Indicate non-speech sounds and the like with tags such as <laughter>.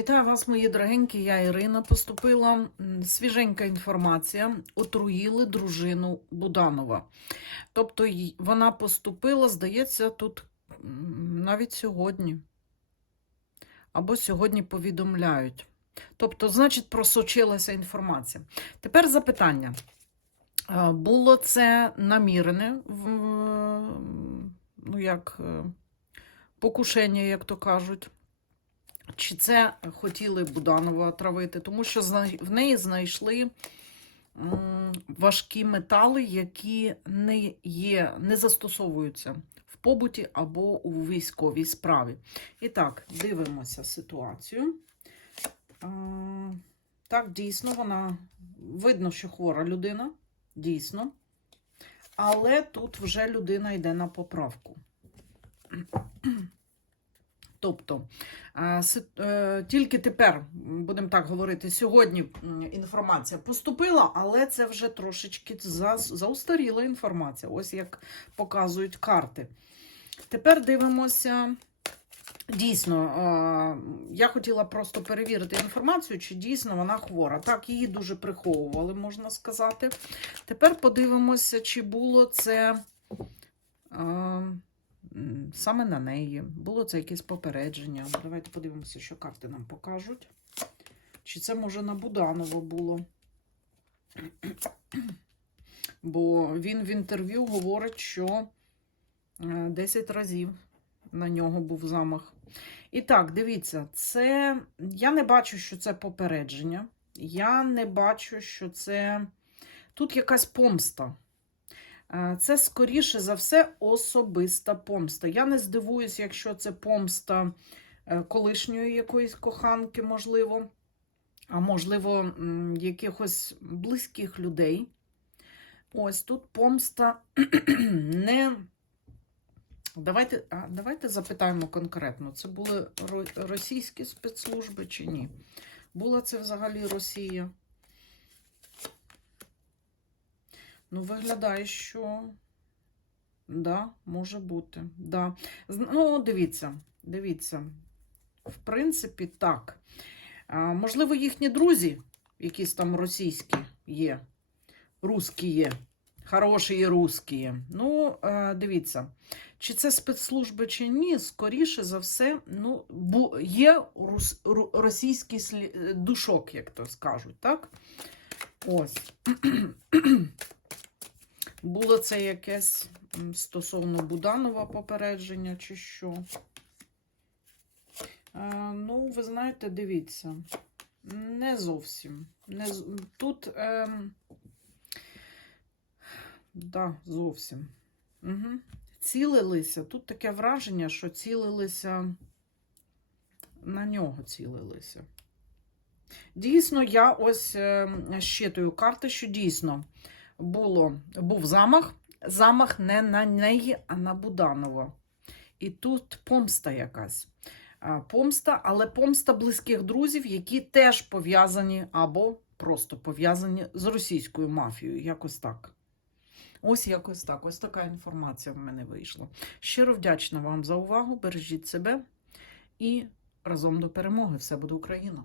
Вітаю вас, мої дорогенькі. Я Ірина. Поступила свіженька інформація. Отруїли дружину Буданова. Тобто вона поступила, здається, тут навіть сьогодні. Або сьогодні повідомляють. Тобто, значить, просочилася інформація. Тепер запитання. Е, Було це намірене, ну як е, покушення, як то кажуть. Чи це хотіли Буданова отравити? Тому що в неї знайшли важкі метали, які не є, не застосовуються в побуті або у військовій справі. І так, дивимося ситуацію. Так, дійсно, вона видно, що хвора людина, дійсно. Але тут вже людина йде на поправку. Тобто, е, е, тільки тепер, будемо так говорити, сьогодні інформація поступила, але це вже трошечки заустаріла інформація, ось як показують карти. Тепер дивимося. Дійсно, е, я хотіла просто перевірити інформацію, чи дійсно вона хвора. Так, її дуже приховували, можна сказати. Тепер подивимося, чи було це. Е, саме на неї. Було це якесь попередження. Давайте подивимося, що карти нам покажуть. Чи це може на Буданова було? <clears throat> Бо він в інтерв'ю говорить, що е, 10 разів на нього був замах. І так, дивіться, це. Я не бачу, що це попередження. Я не бачу, що це. Тут якась помста. Е, Це, скоріше за все, особиста помста. Я не здивуюсь, якщо це помста е, колишньої якоїсь коханки, можливо, а можливо, якихось близьких людей. Ось тут помста <clears throat> не. Давайте, а, давайте запитаємо конкретно: це були російські спецслужби чи ні? Була це взагалі Росія? Ну, виглядає, що да, може бути. Да. Ну, дивіться, дивіться. В принципі, так. А, можливо, їхні друзі, якісь там російські є, русські є, хороші є русські. Ну, е, дивіться, чи це спецслужби, чи ні, скоріше за все, ну, є рус, ру- російський е, душок, як то скажуть, так? Ось. <clears throat> Було це якесь стосовно Буданова попередження, чи що? Е, ну, ви знаєте, дивіться, не зовсім. Не, тут, ем, да, зовсім. Угу. Цілилися. Тут таке враження, що цілилися на нього цілилися. Дійсно, я ось е, щитую карти, що дійсно було, був замах. Замах не на неї, а на Буданова. І тут помста якась. Помста, але помста близьких друзів, які теж пов'язані або просто пов'язані з російською мафією. Якось так. Ось якось так. Ось така інформація в мене вийшла. Щиро вдячна вам за увагу. Бережіть себе і разом до перемоги. Все буде Україна!